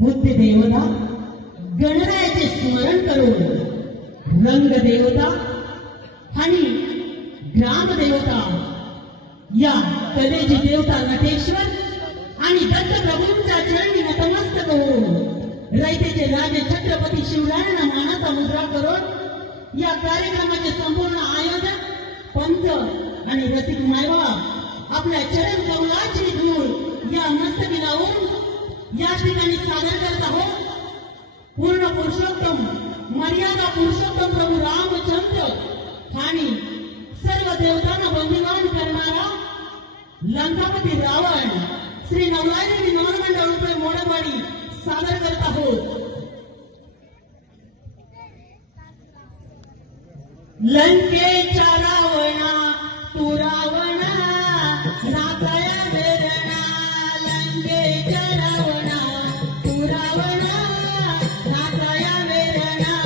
बुद्धी देवता गणरायाचे स्मरण करून रंग देवता आणि ग्राम देवता या कलेची देवता नटेश्वर आणि दत्तप्रभूंच्या चरणी नतमस्तक होऊन रयतेचे राजे छत्रपती शिवरायांना मानाचा मुद्रा करून या कार्यक्रमाचे संपूर्ण आयोजक पंच आणि रसिक मायबाप आपल्या चरण कमलाची धूळ या मस्तकी लावून या ठिकाणी सादर करत आहोत. पूर्ण पुरुषोत्तम मर्यादा पुरुषोत्तम प्रभू रामचंद्र आणि सर्व देवतांना बंदिवान करणारा लंकापती रावण श्री नवलारी विनोद मंडळ रुपये मोडवाडी सादर करत आहोत. लंकेच्या रावणा तू रावणा नाचाया वेरणा, लंकेच्या रावणा तू रावणा नाचाया वेरणा.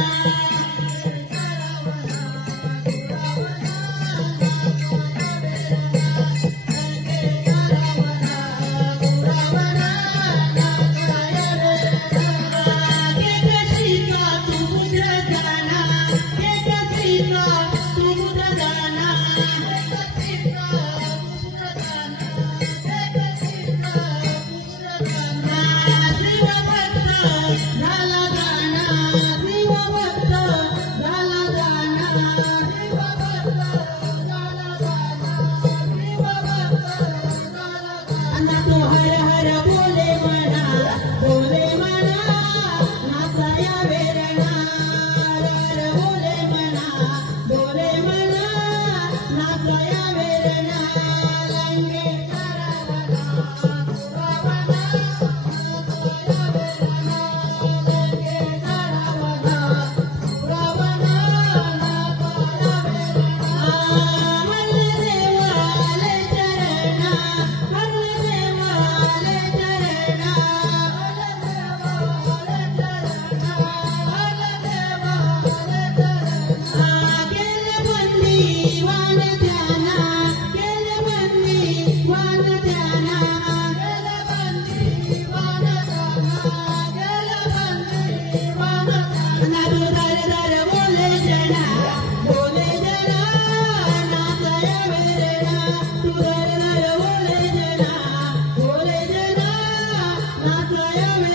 नाचाया वेरणा